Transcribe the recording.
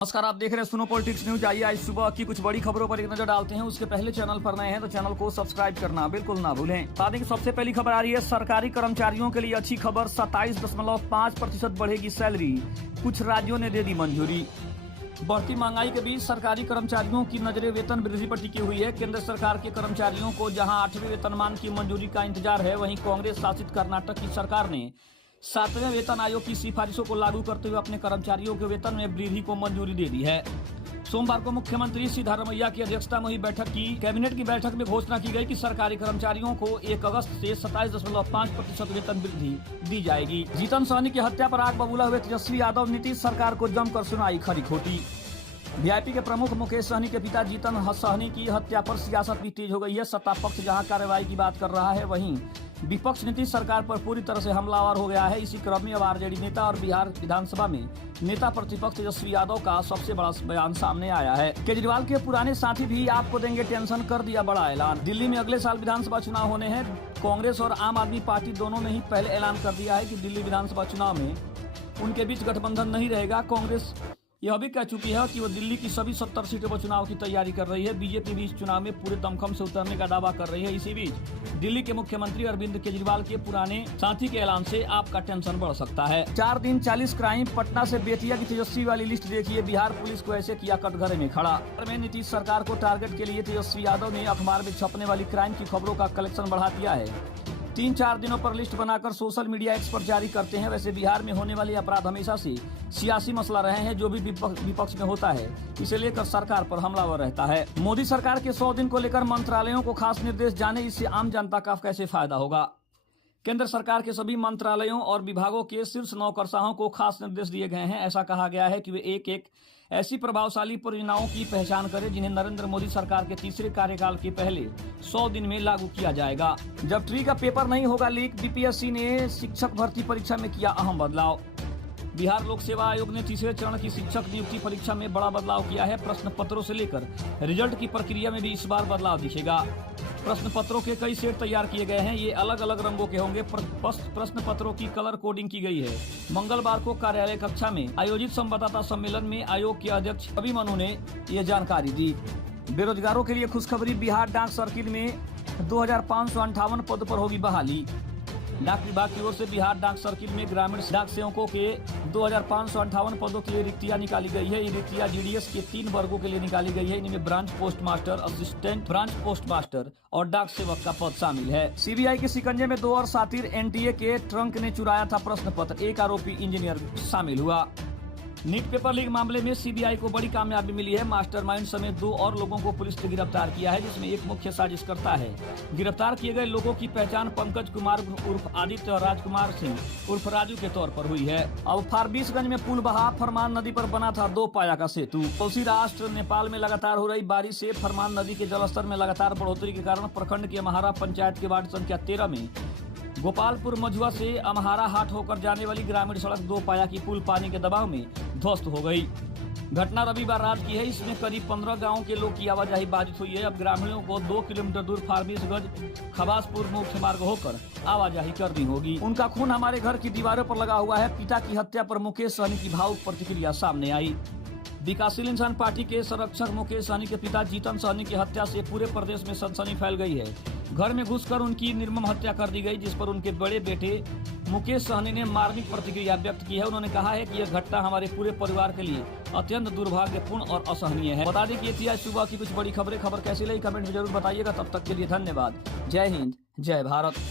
नमस्कार, आप देख रहे हैं सुनो पॉलिटिक्स न्यूज। आइए आज सुबह की कुछ बड़ी खबरों पर एक नजर डालते हैं। उसके पहले चैनल पर नए हैं तो चैनल को सब्सक्राइब करना बिल्कुल ना भूलें। बता दें कि सबसे पहली खबर आ रही है सरकारी कर्मचारियों के लिए अच्छी खबर, 27.5% बढ़ेगी सैलरी, कुछ राज्यों ने दे दी मंजूरी। बढ़ती महंगाई के बीच सरकारी कर्मचारियों की नजरें वेतन वृद्धि पर टिकी हुई है। केंद्र सरकार के कर्मचारियों को जहां 8वें वेतनमान की मंजूरी का इंतजार है, वहीं कांग्रेस शासित कर्नाटक की सरकार ने 7वें वेतन आयोग की सिफारिशों को लागू करते हुए अपने कर्मचारियों के वेतन में वृद्धि को मंजूरी दे दी है। सोमवार को मुख्यमंत्री सिद्धारमैया की अध्यक्षता में हुई कैबिनेट की बैठक में घोषणा की गई कि सरकारी कर्मचारियों को 1 अगस्त से 27.5% वेतन वृद्धि दी जाएगी। जीतन सहनी की हत्या पर आग बबूला हुए तेजस्वी यादव, नीतीश सरकार को जमकर सुनाई खरी खोटी। वीआईपी के प्रमुख मुकेश सहनी के पिता जीतन सहनी की हत्या पर सियासत भी तेज हो गई है। सत्ता पक्ष जहां कार्रवाई की बात कर रहा है, वहीं विपक्ष नीतीश सरकार पर पूरी तरह से हमलावर हो गया है। इसी क्रम में अब आरजेडी नेता और बिहार विधानसभा में नेता प्रतिपक्ष तेजस्वी यादव का सबसे बड़ा बयान सामने आया है। केजरीवाल के पुराने साथी भी आपको देंगे टेंशन, कर दिया बड़ा ऐलान। दिल्ली में अगले साल विधानसभा चुनाव होने हैं। कांग्रेस और आम आदमी पार्टी दोनों ने ही पहले ऐलान कर दिया है कि दिल्ली विधानसभा चुनाव में उनके बीच गठबंधन नहीं रहेगा। कांग्रेस यह भी कह चुकी है कि वो दिल्ली की सभी 70 सीटों पर चुनाव की तैयारी कर रही है। बीजेपी भी इस चुनाव में पूरे दमखम से उतरने का दावा कर रही है। इसी बीच दिल्ली के मुख्यमंत्री अरविंद केजरीवाल के पुराने साथी के ऐलान से आपका टेंशन बढ़ सकता है। 4 दिन 40 क्राइम, पटना से बेतिया की तेजस्वी वाली लिस्ट देखिए। बिहार पुलिस को ऐसे किया कटघरे में खड़ा। में नीतीश सरकार को टारगेट के लिए तेजस्वी यादव ने अखबार में छपने वाली क्राइम की खबरों का कलेक्शन बढ़ा दिया है। 3-4 दिनों पर लिस्ट बनाकर सोशल मीडिया एक्सपर्ट जारी करते हैं। वैसे बिहार में होने वाले अपराध हमेशा से सियासी मसला रहे हैं। जो भी विपक्ष में होता है, इसे लेकर सरकार पर हमलावर रहता है। मोदी सरकार के 100 दिन को लेकर मंत्रालयों को खास निर्देश जाने, इससे आम जनता का कैसे फायदा होगा। केंद्र सरकार के सभी मंत्रालयों और विभागों के शीर्ष नौकरशाहों को खास निर्देश दिए गए हैं। ऐसा कहा गया है कि वे एक ऐसी प्रभावशाली परियोजनाओं की पहचान करें जिन्हें नरेंद्र मोदी सरकार के तीसरे कार्यकाल के पहले 100 दिन में लागू किया जाएगा। जब ट्री का पेपर नहीं होगा लीक, बीपीएससी ने शिक्षक भर्ती परीक्षा में किया अहम बदलाव। बिहार लोक सेवा आयोग ने तीसरे चरण की शिक्षक नियुक्ति परीक्षा में बड़ा बदलाव किया है। प्रश्न पत्रों से लेकर रिजल्ट की प्रक्रिया में भी इस बार बदलाव दिखेगा। प्रश्न पत्रों के कई सेट तैयार किए गए हैं। ये अलग अलग रंगों के होंगे। प्रश्न पत्रों की कलर कोडिंग की गई है। मंगलवार को कार्यालय कक्षा में आयोजित संवाददाता सम्मेलन में आयोग के अध्यक्ष अभिमन्यु ने ये जानकारी दी। बेरोजगारों के लिए खुशखबरी, बिहार डाक सर्किल में 2558 पद पर होगी बहाली। डाक विभाग की ओर से बिहार डाक सर्किल में ग्रामीण डाक सेवकों के 2558 पदों के लिए रिक्तियां निकाली गई है। ये रिक्तियां जीडीएस के 3 वर्गों के लिए निकाली गई है। इनमें branch post master, assistant branch post master और डाक सेवक का पद शामिल है। सीबीआई के शिकंजे में 2 और साथी। एनटीए के ट्रंक ने चुराया था प्रश्न पत्र, एक आरोपी इंजीनियर शामिल हुआ। नीट पेपर लीक मामले में सीबीआई को बड़ी कामयाबी मिली है। मास्टरमाइंड समेत 2 और लोगों को पुलिस ने गिरफ्तार किया है, जिसमें एक मुख्य साजिशकर्ता है। गिरफ्तार किए गए लोगों की पहचान पंकज कुमार उर्फ आदित्य और राजकुमार सिंह उर्फ राजू के तौर पर हुई है। अब फारबिसगंज में पुल बहा, फरमान नदी पर बना था 2 पाया का सेतु। पड़ोसी राष्ट्र नेपाल में लगातार हो रही बारिश से फरमान नदी के जलस्तर में लगातार बढ़ोतरी के कारण प्रखंड के अमहारा पंचायत के वार्ड संख्या 13 में गोपालपुर मझुआ से अमहारा हाट होकर जाने वाली ग्रामीण सड़क 2 पाया की पुल पानी के दबाव में ध्वस्त हो गई। घटना रविवार रात की है। इसमें करीब 15 गांवों के लोग की आवाजाही बाधित हुई है। अब ग्रामीणों को 2 किलोमीटर दूर फारबिसगंज खबासपुर मुख्य मार्ग होकर आवाजाही करनी होगी। उनका खून हमारे घर की दीवारों पर लगा हुआ है। पिता की हत्या पर मुकेश सहनी की भावुक प्रतिक्रिया सामने आई। विकासशील इंसान पार्टी के संरक्षक मुकेश सहनी के पिता जीतन सहनी की हत्या से पूरे प्रदेश में सनसनी फैल गई है। घर में घुसकर उनकी निर्मम हत्या कर दी गई, जिस पर उनके बड़े बेटे मुकेश सहनी ने मार्मिक प्रतिक्रिया व्यक्त की है। उन्होंने कहा है कि यह घटना हमारे पूरे परिवार के लिए अत्यंत दुर्भाग्यपूर्ण और असहनीय है। बता दें कि ये थी आज सुबह की कुछ बड़ी खबरें। खबर कैसी लगी कमेंट में जरूर बताइएगा। तब तक के लिए धन्यवाद। जय हिंद, जय भारत।